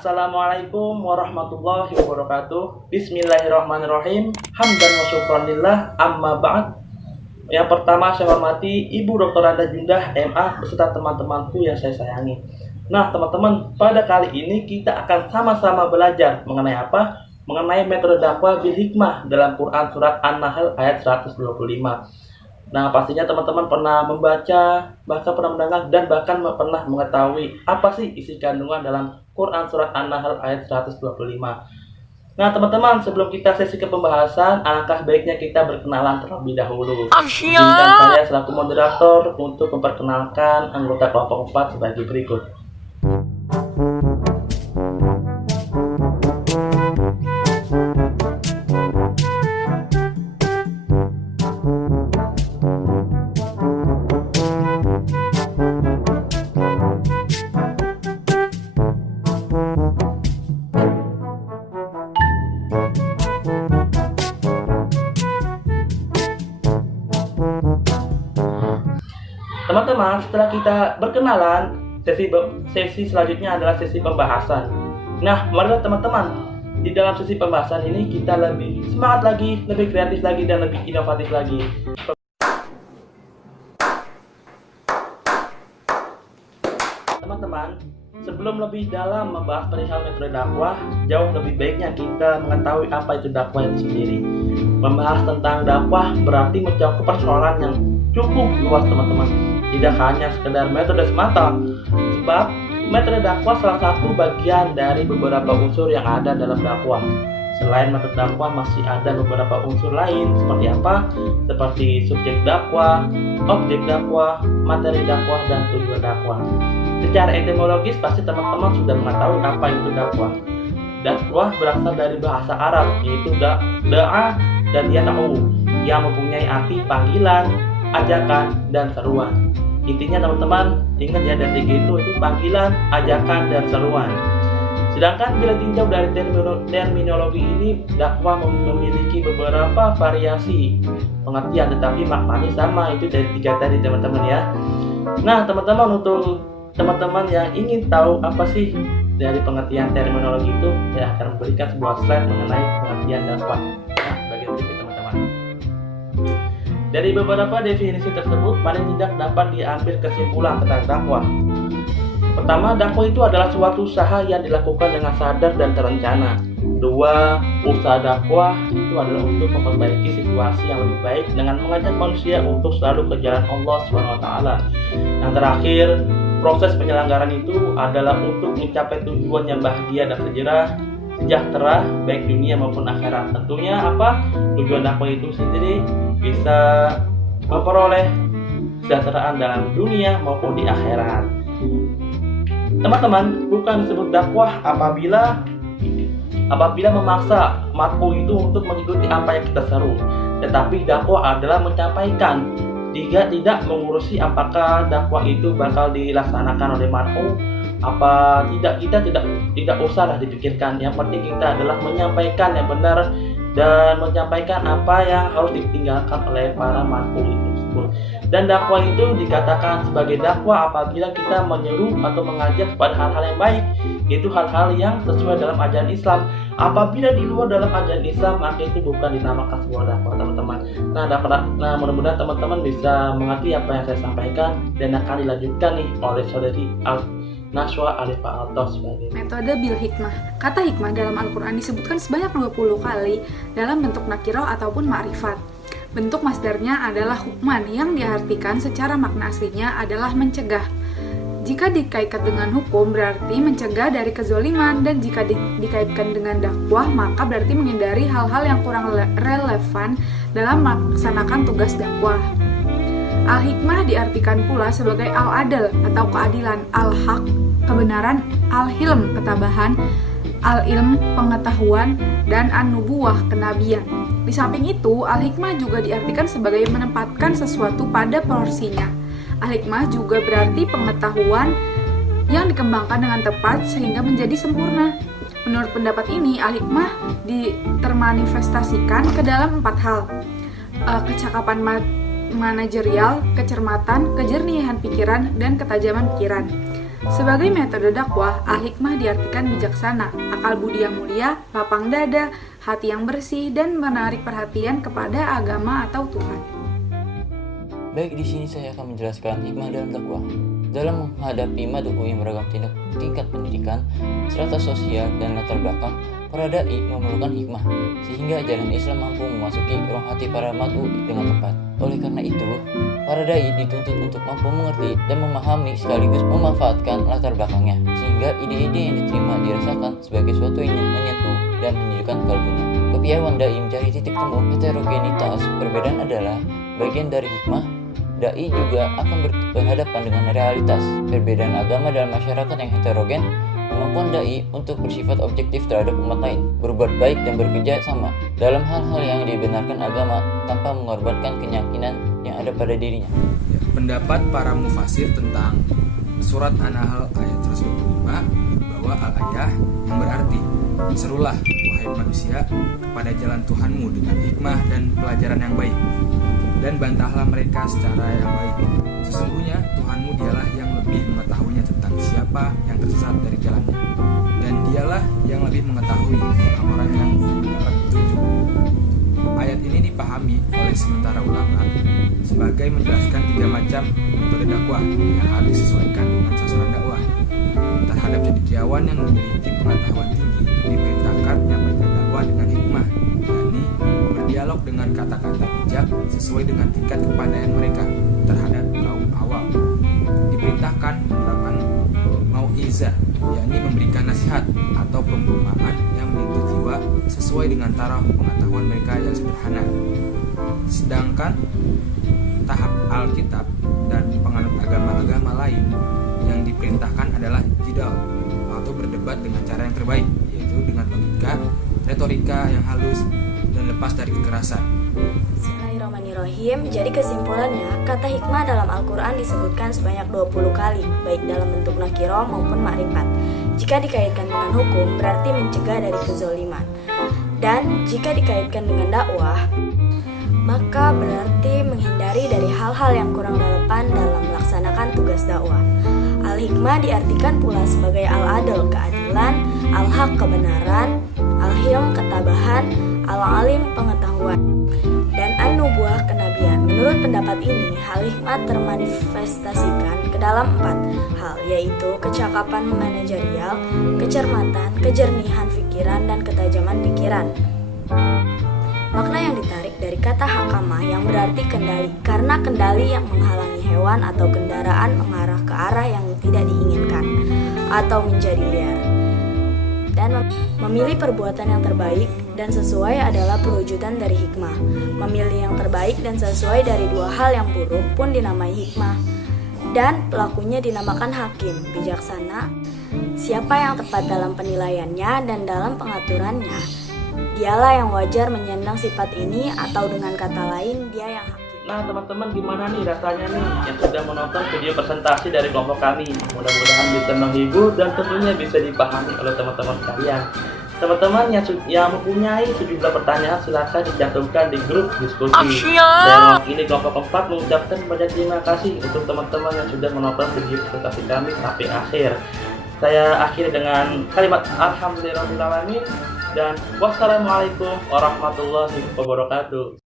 Assalamualaikum warahmatullahi wabarakatuh. Bismillahirrahmanirrahim. Hamdan wa syukran lillah, amma ba'd. Yang pertama saya hormati Ibu Dr. Anda Jundah MA beserta teman-temanku yang saya sayangi. Nah teman-teman, pada kali ini kita akan sama-sama belajar mengenai apa? Mengenai metode dakwah bil hikmah dalam Quran surat An-Nahl ayat 125. Nah pastinya teman-teman pernah membaca, bahkan pernah mendengar, dan bahkan pernah mengetahui apa sih isi kandungan dalam Quran surat An-Nahl ayat 125. Nah teman-teman, sebelum kita sesi ke pembahasan, alangkah baiknya kita berkenalan terlebih dahulu. Izinkan saya selaku moderator untuk memperkenalkan anggota kelompok 4 sebagai berikut. Teman-teman, setelah kita berkenalan, sesi selanjutnya adalah sesi pembahasan. Nah, marilah teman-teman, di dalam sesi pembahasan ini kita lebih semangat lagi, lebih kreatif lagi, dan lebih inovatif lagi. Teman-teman, sebelum lebih dalam membahas perihal metode dakwah, jauh lebih baiknya kita mengetahui apa itu dakwah itu sendiri. Membahas tentang dakwah berarti mencakup persoalan yang cukup luas teman-teman. Tidak hanya sekedar metode semata, sebab metode dakwah salah satu bagian dari beberapa unsur yang ada dalam dakwah. Selain metode dakwah masih ada beberapa unsur lain seperti apa? Seperti subjek dakwah, objek dakwah, materi dakwah, dan tujuan dakwah. Secara etimologis pasti teman-teman sudah mengetahui apa itu dakwah. Dakwah berasal dari bahasa Arab, yaitu da'a dan yad'u, yang mempunyai arti panggilan, ajakan, dan seruan. Intinya teman-teman, ingat ya, dari tiga itu panggilan, ajakan, dan seruan. Sedangkan bila tinjau dari terminologi ini, dakwah memiliki beberapa variasi pengertian, tetapi maknanya sama, itu dari tiga tadi teman-teman ya. Nah teman-teman, untuk teman-teman yang ingin tahu apa sih dari pengertian terminologi itu, saya akan memberikan sebuah slide mengenai pengertian dakwah. Nah, sebagai berikut teman-teman. Dari beberapa definisi tersebut, paling tidak dapat diambil kesimpulan tentang dakwah. Pertama, dakwah itu adalah suatu usaha yang dilakukan dengan sadar dan terencana. Dua, usaha dakwah itu adalah untuk memperbaiki situasi yang lebih baik dengan mengajak manusia untuk selalu ke jalan Allah SWT. Yang terakhir, proses penyelenggaraan itu adalah untuk mencapai tujuan yang bahagia dan sejahtera baik dunia maupun akhirat. Tentunya apa? Tujuan dakwah itu sendiri bisa memperoleh kesejahteraan dalam dunia maupun di akhirat. Teman-teman, bukan disebut dakwah apabila memaksa matku itu untuk mengikuti apa yang kita seru. Tetapi dakwah adalah menyampaikan, tidak mengurusi apakah dakwah itu bakal dilaksanakan oleh mar'u apa tidak. Kita tidak usahlah dipikirkan. Yang penting kita adalah menyampaikan yang benar dan menyampaikan apa yang harus ditinggalkan oleh para mar'u itu. Dan dakwah itu dikatakan sebagai dakwah apabila kita menyeru atau mengajak kepada hal-hal yang baik, yaitu hal-hal yang sesuai dalam ajaran Islam. Apabila di luar dalam ajaran Islam, maka itu bukan dinamakan sebuah dakwah teman-teman. Nah mudah-mudahan teman-teman bisa mengerti apa yang saya sampaikan dan akan dilanjutkan nih oleh saudari Naswa Alifah Altos sebagai metode bil hikmah. Kata hikmah dalam Al-Quran disebutkan sebanyak 20 kali dalam bentuk nakirah ataupun ma'rifat. Bentuk masdarnya adalah hukman yang diartikan secara makna aslinya adalah mencegah. Jika dikaitkan dengan hukum berarti mencegah dari kezoliman, dan jika dikaitkan dengan dakwah maka berarti menghindari hal-hal yang kurang relevan dalam melaksanakan tugas dakwah. Al-hikmah diartikan pula sebagai al-adl atau keadilan, al-haq kebenaran, al-hilm ketabahan, al-ilm pengetahuan, dan an-nubuwah kenabian. Di samping itu, al-hikmah juga diartikan sebagai menempatkan sesuatu pada porsinya. Al-hikmah juga berarti pengetahuan yang dikembangkan dengan tepat sehingga menjadi sempurna. Menurut pendapat ini, al-hikmah termanifestasikan ke dalam 4 hal. Kecakapan manajerial, kecermatan, kejernihan pikiran, dan ketajaman pikiran. Sebagai metode dakwah, al-hikmah diartikan bijaksana, akal budi yang mulia, lapang dada, hati yang bersih, dan menarik perhatian kepada agama atau Tuhan. Baik, di sini saya akan menjelaskan hikmah dalam dakwah. Dalam menghadapi mad'u yang beragam tingkat pendidikan, strata sosial, dan latar belakang, para dai memerlukan hikmah, sehingga ajaran Islam mampu memasuki ruang hati para mad'u dengan tepat. Oleh karena itu, para dai dituntut untuk mampu mengerti dan memahami sekaligus memanfaatkan latar belakangnya, sehingga ide-ide yang diterima dirasakan sebagai sesuatu yang menyentuh dan menyejukkan kalbunya. Kepiawaian dai mencari titik temu heterogenitas perbedaan adalah bagian dari hikmah. Dai juga akan berhadapan dengan realitas perbedaan agama dalam masyarakat yang heterogen. Kemampuan dai untuk bersifat objektif terhadap umat lain, berbuat baik dan bekerja sama dalam hal-hal yang dibenarkan agama tanpa mengorbankan keyakinan yang ada pada dirinya. Pendapat para mufasir tentang surat An-Nahl ayat 125 bahwa al-ayah yang berarti, serulah wahai manusia kepada jalan Tuhanmu dengan hikmah dan pelajaran yang baik, dan bantahlah mereka secara yang baik. Sesungguhnya Tuhanmu dialah yang lebih mengetahuinya tentang siapa yang tersesat dari jalannya, dan dialah yang lebih mengetahui orang-orang yang mendapat petunjuk. Ayat ini dipahami oleh sementara ulama sebagai menjelaskan 3 macam metode dakwah yang harus disesuaikan dengan sasaran dakwah. Terhadap cendekiawan yang memiliki pengetahuan tinggi, diperintahkan menyampaikan dakwah dengan hikmah, yakni berdialog dengan kata-kata bijak sesuai dengan tingkat kepandaian mereka terhadap kaum awam. Diperintahkan menerapkan mau'izah, yakni memberikan nasihat atau perumpamaan yang menyentuh jiwa sesuai dengan taraf pengetahuan mereka yang sederhana. Sedangkan tahap Alkitab dan penganut agama-agama lain yang diperintahkan adalah jidal atau berdebat dengan cara yang terbaik, yaitu dengan logika, retorika yang halus, dan lepas dari kekerasan. Bismillahirrahmanirrahim. Jadi kesimpulannya, kata hikmah dalam Al-Quran disebutkan sebanyak 20 kali, baik dalam bentuk nakiro maupun makrifat. Jika dikaitkan dengan hukum, berarti mencegah dari kezoliman. Dan jika dikaitkan dengan dakwah, maka berarti menghindari dari hal-hal yang kurang relevan dalam melaksanakan tugas dakwah. Al-hikmah diartikan pula sebagai al-adl, keadilan, al-haq, kebenaran, al-hilm, ketabahan, al-alim, pengetahuan, dan an-nubuwah, kenabian. Menurut pendapat ini, hal hikmah termanifestasikan ke dalam 4 hal, yaitu kecakapan manajerial, kecermatan, kejernihan pikiran, dan ketajaman pikiran. Makna yang ditarik dari kata hakamah yang berarti kendali, karena kendali yang menghalangi hewan atau kendaraan mengarah ke arah yang tidak diinginkan atau menjadi liar. Dan memilih perbuatan yang terbaik dan sesuai adalah perwujudan dari hikmah. Memilih yang terbaik dan sesuai dari 2 hal yang buruk pun dinamai hikmah. Dan pelakunya dinamakan hakim, bijaksana. Siapa yang tepat dalam penilaiannya dan dalam pengaturannya, dialah yang wajar menyandang sifat ini, atau dengan kata lain, dia yang hakim. Nah teman-teman, gimana nih rasanya nih yang sudah menonton video presentasi dari kelompok kami? Mudah-mudahan bisa menghibur dan tentunya bisa dipahami oleh teman-teman sekalian. Teman-teman yang mempunyai sejumlah pertanyaan silakan dicantumkan di grup diskusi. Dan ini kelompok 4 mengucapkan banyak terima kasih untuk teman-teman yang sudah menonton video presentasi kami sampai akhir. Saya akhiri dengan kalimat alhamdulillahirabbil alamin dan wassalamualaikum warahmatullahi wabarakatuh.